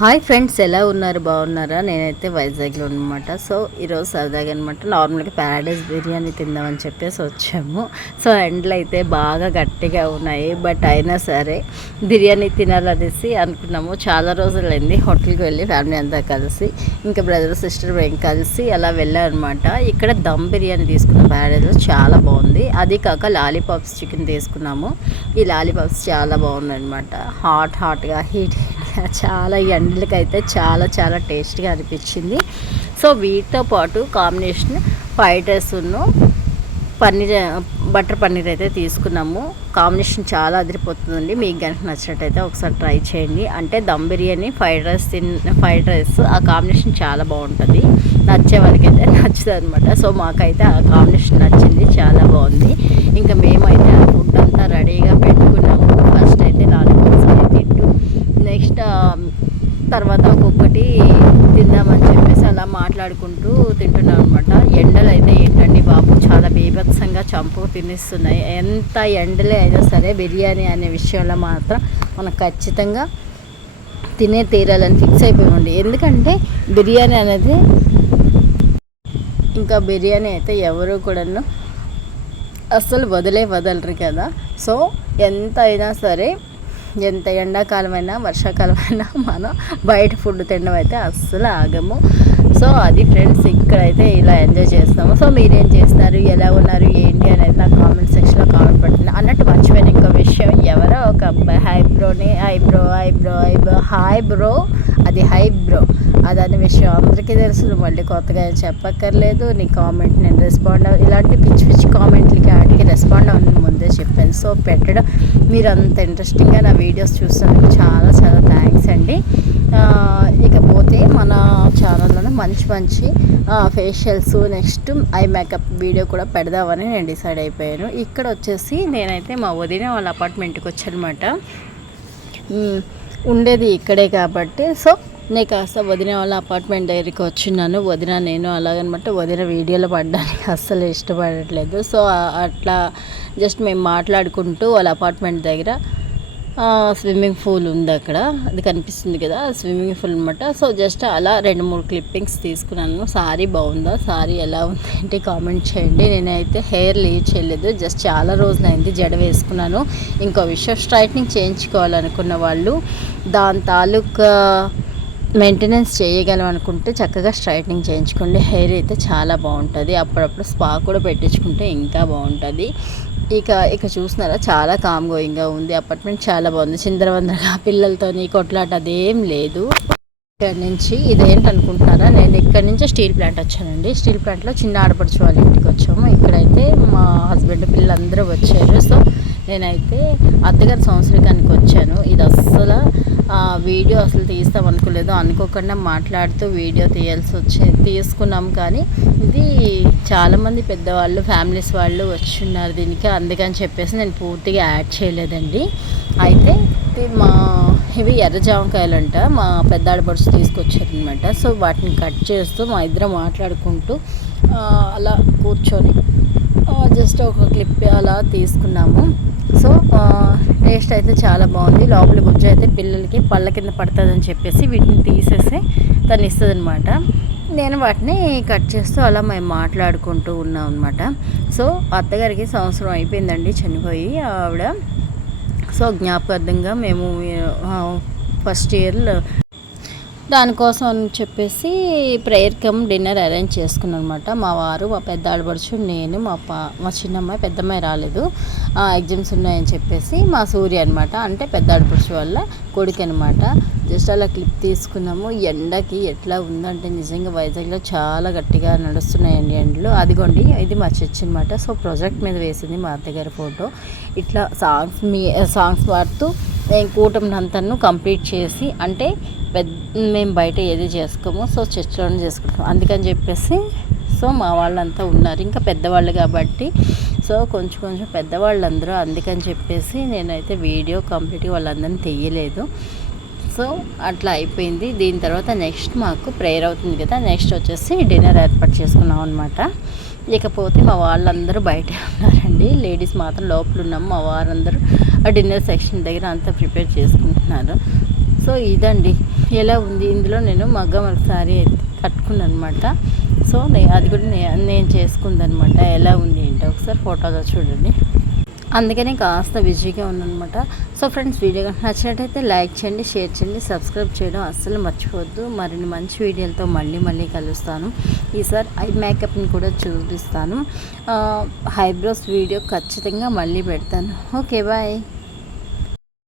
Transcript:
Hi friends, ఎలా ఉన్నారు? బాగున్నారా? నేనైతే వైజాగ్లో అనమాట. సో ఈరోజు సరదాగా అనమాట నార్మల్గా ప్యారడైజ్ బిర్యానీ తిందామని చెప్పేసి వచ్చాము. సో ఎండలు అయితే బాగా గట్టిగా ఉన్నాయి, బట్ అయినా సరే బిర్యానీ తినాలనేసి అనుకున్నాము. చాలా రోజులైంది హోటల్కి వెళ్ళి ఫ్యామిలీ అంతా కలిసి, ఇంకా బ్రదర్ సిస్టర్ మేము కలిసి అలా వెళ్ళామన్నమాట. ఇక్కడ దమ్ బిర్యానీ తీసుకున్నాం ప్యారడైజ్లో, చాలా బాగుంది. అది కాక లాలీపాప్స్ చికెన్ తీసుకున్నాము. ఈ లాలీపాప్స్ చాలా బాగున్నాయి అనమాట. హాట్గా హీట్ చాలా ఎండలకైతే చాలా చాలా టేస్ట్గా అనిపించింది. సో వీటితో పాటు కాంబినేషన్ ఫ్రైడ్ రైస్ను బటర్ పన్నీర్ అయితే తీసుకున్నాము. కాంబినేషన్ చాలా అదిరిపోతుందండి. మీకు కనుక నచ్చినట్టయితే ఒకసారి ట్రై చేయండి. అంటే దమ్ బిర్యానీ ఫ్రైడ్ రైస్ ఆ కాంబినేషన్ చాలా బాగుంటుంది. నచ్చే వారికైతే నచ్చుతుంది అనమాట. సో మాకైతే ఆ కాంబినేషన్ నచ్చింది, చాలా బాగుంది. ఇంకా మేమైతే ఆ ఫుడ్ అంతా రెడీగా పెట్టుకున్నాము. ఫస్ట్ అయితే లాలీపాప్స్ అయితే తింటూ నెక్స్ట్ తర్వాత ఒక్కొక్కటి తిందామని చెప్పేసి అలా మాట్లాడుకుంటూ తింటున్నాం అనమాట. ఎండలు అయితే ఏంటండి బాబు, చాలా బీభత్సంగా చంపు తినేస్తున్నాయి. ఎంత ఎండలే అయినా సరే బిర్యానీ అనే విషయంలో మాత్రం మనం ఖచ్చితంగా తినే తీరాలని ఫిక్స్ అయిపోయింది. ఎందుకంటే బిర్యానీ అనేది ఇంకా బిర్యానీ అయితే ఎవరు కూడాను అస్సలు వదలరు కదా. సో ఎంత అయినా సరే, ఎంత ఎండాకాలమైనా వర్షాకాలమైనా మనం బయట ఫుడ్ తినడం అయితే అస్సలు ఆగము. సో అది ఫ్రెండ్స్, ఇక్కడైతే ఇలా ఎంజాయ్ చేస్తాము. సో మీరేం చేస్తారు, ఎలా ఉన్నారు, ఏంటి అనేది నా కామెంట్ సెక్షన్లో కామెంట్ పెట్టండి. అన్నట్టు మర్చిపోయిన ఇంకో విషయం, ఎవరో ఒక అబ్బాయి హాయ్ బ్రో అది హై బ్రో అదనే విషయం అందరికీ తెలుసు. మళ్ళీ కొత్తగా చెప్పక్కర్లేదు. నీ కామెంట్ నేను రెస్పాండ్ ఇలాంటి పిచ్చి కామెంట్లకి వాటికి రెస్పాండ్ అవ్వని ముందే చెప్పాను. సో పెట్టడం మీరు అంత ఇంట్రెస్టింగ్గా నా వీడియోస్ చూసినందుకు చాలా చాలా థ్యాంక్స్ అండి. ఇకపోతే మన ఛానల్లోనే మంచి facials next eye makeup video కూడా పెడదామని నేను డిసైడ్ అయిపోయాను. ఇక్కడ వచ్చేసి నేనైతే మా వదిన వాళ్ళ అపార్ట్మెంట్కి వచ్చానమాట. ఉండేది ఇక్కడే కాబట్టి సో నేను కాస్త వదిన వాళ్ళ అపార్ట్మెంట్ దగ్గరికి వచ్చినాను. వదిన నేను అలాగనమాట. వదిన వీడియోలో పడడానికి అస్సలు ఇష్టపడట్లేదు. సో అట్లా జస్ట్ మేము మాట్లాడుకుంటూ వాళ్ళ అపార్ట్మెంట్ దగ్గర స్విమ్మింగ్ పూల్ ఉంది, అక్కడ అది కనిపిస్తుంది కదా, స్విమ్మింగ్ పూల్ అనమాట. సో జస్ట్ అలా 2-3 క్లిప్పింగ్స్ తీసుకున్నాను. సారీ బాగుందా, సారీ ఎలా ఉంది అంటే కామెంట్ చేయండి. నేనైతే హెయిర్ లీవ్ చేయలేదు, జస్ట్ చాలా రోజులైంది జడ వేసుకున్నాను. ఇంకో విషయం, స్ట్రైట్నింగ్ చేయించుకోవాలనుకున్న వాళ్ళు దాని తాలూకా మెయింటెనెన్స్ చేయగలం అనుకుంటే చక్కగా స్ట్రైట్నింగ్ చేయించుకోండి. హెయిర్ అయితే చాలా బాగుంటుంది. అప్పుడప్పుడు స్పా కూడా పెట్టించుకుంటే ఇంకా బాగుంటుంది. ఇక చూస్తున్నారా, చాలా కామ్ గోయింగ్గా ఉంది. అపార్ట్మెంట్ చాలా బాగుంది. చిందరవందరగా పిల్లలతోని కొట్లాట అదేం లేదు. ఇక్కడ నుంచి ఇదేంటనుకుంటున్నారా, నేను ఇక్కడ నుంచి స్టీల్ ప్లాంట్ వచ్చానండి. స్టీల్ ప్లాంట్లో చిన్న ఆడపడుచు వాళ్ళ ఇంటికి వచ్చాము. ఇక్కడైతే మా హస్బెండ్ పిల్లలందరూ వచ్చారు. సో నేనైతే అత్తగారి సంవత్సరానికి వచ్చాను. ఇది అస్సలు వీడియో అసలు తీస్తాం అనుకోలేదు, అనుకోకుండా మాట్లాడుతూ వీడియో తీసుకున్నాం. కానీ ఇది చాలామంది పెద్దవాళ్ళు ఫ్యామిలీస్ వాళ్ళు వచ్చున్నారు దీనికి, అందుకని చెప్పేసి నేను పూర్తిగా యాడ్ చేయలేదండి. అయితే ఇవి ఎర్ర జామకాయలు అంట, మా పెద్ద ఆడపడుచు తీసుకొచ్చారనమాట. సో వాటిని కట్ చేస్తూ మా ఇద్దరం మాట్లాడుకుంటూ అలా కూర్చొని జస్ట్ ఒక క్లిప్ అలా తీసుకున్నాము. సో టేస్ట్ అయితే చాలా బాగుంది. లోపల గుజ్జు అయితే పిల్లలకి పళ్ళ కింద పడుతుందని చెప్పేసి వీటిని తీసేసి తను ఇస్తుంది అనమాట. నేను వాటిని కట్ చేస్తూ అలా మేము మాట్లాడుకుంటూ ఉన్నాం అనమాట. సో అత్తగారికి సంవత్సరం అయిపోయిందండి చనిపోయి ఆవిడ. సో జ్ఞాపకార్థంగా మేము ఫస్ట్ ఇయర్ దానికోసం అని చెప్పేసి ప్రేయర్ కమ్ డిన్నర్ అరేంజ్ చేసుకున్నాను అనమాట. మా వారు, మా పెద్ద ఆడపడుచు, నేను, మా చిన్నమ్మాయి, పెద్దమ్మాయి రాలేదు, ఎగ్జామ్స్ ఉన్నాయని చెప్పేసి మా సూర్య అనమాట, అంటే పెద్ద ఆడపడుచు వల్ల కొడుకు అనమాట. జస్ట్ అలా క్లిప్ తీసుకున్నాము. ఎండకి ఎట్లా ఉందంటే నిజంగా వైజాగ్లో చాలా గట్టిగా నడుస్తున్నాయండి ఎండలు. అదిగోండి ఇది మా చర్చ్ అనమాట. సో ప్రాజెక్ట్ మీద వేసింది మా అత్తగారి ఫోటో. ఇట్లా సాంగ్స్ పాడుతూ నేను కూటమి అంతను కంప్లీట్ చేసి, అంటే మేము బయట ఏది చేసుకోము, సో చర్చ్లోనే చేసుకుంటాం. అందుకని చెప్పేసి సో మా వాళ్ళంతా ఉన్నారు, ఇంకా పెద్దవాళ్ళు కాబట్టి సో కొంచెం పెద్దవాళ్ళందరూ, అందుకని చెప్పేసి నేనైతే వీడియో కంప్లీట్గా వాళ్ళందరినీ తీయలేదు. సో అట్లా అయిపోయింది. దీని తర్వాత నెక్స్ట్ మాకు ప్రేయర్ అవుతుంది కదా, నెక్స్ట్ వచ్చేసి డిన్నర్ ఏర్పాటు చేసుకున్నాం అనమాట. ఇకపోతే మా వాళ్ళందరూ బయటే ఉన్నారండి, లేడీస్ మాత్రం లోపల ఉన్నాము. మా వారందరూ డిన్నర్ సెక్షన్ దగ్గర అంతా ప్రిపేర్ చేసుకుంటున్నారు. సో ఇదండి ఎలా ఉంది. ఇందులో నేను మగ్గం వర్క్ శారీ కట్టుకున్నాను అనమాట. సో అది కూడా నేను చేసుకుందనమాట. ఎలా ఉంది ఏంటో ఒకసారి ఫోటోలో చూడండి. అందుకనే కాస్త బిజీగా ఉన్నానమాట. సో ఫ్రెండ్స్, వీడియో కనుక నచ్చినట్టయితే లైక్ చేయండి, షేర్ చేయండి, సబ్స్క్రైబ్ చేయడం అస్సలు మర్చిపోవద్దు. మరిన్ని మంచి వీడియోలతో మళ్ళీ కలుస్తాను. ఈసారి ఐ మేకప్ని కూడా చూపిస్తాను. ఐబ్రోస్ వీడియో ఖచ్చితంగా మళ్ళీ పెడతాను. Okay, bye.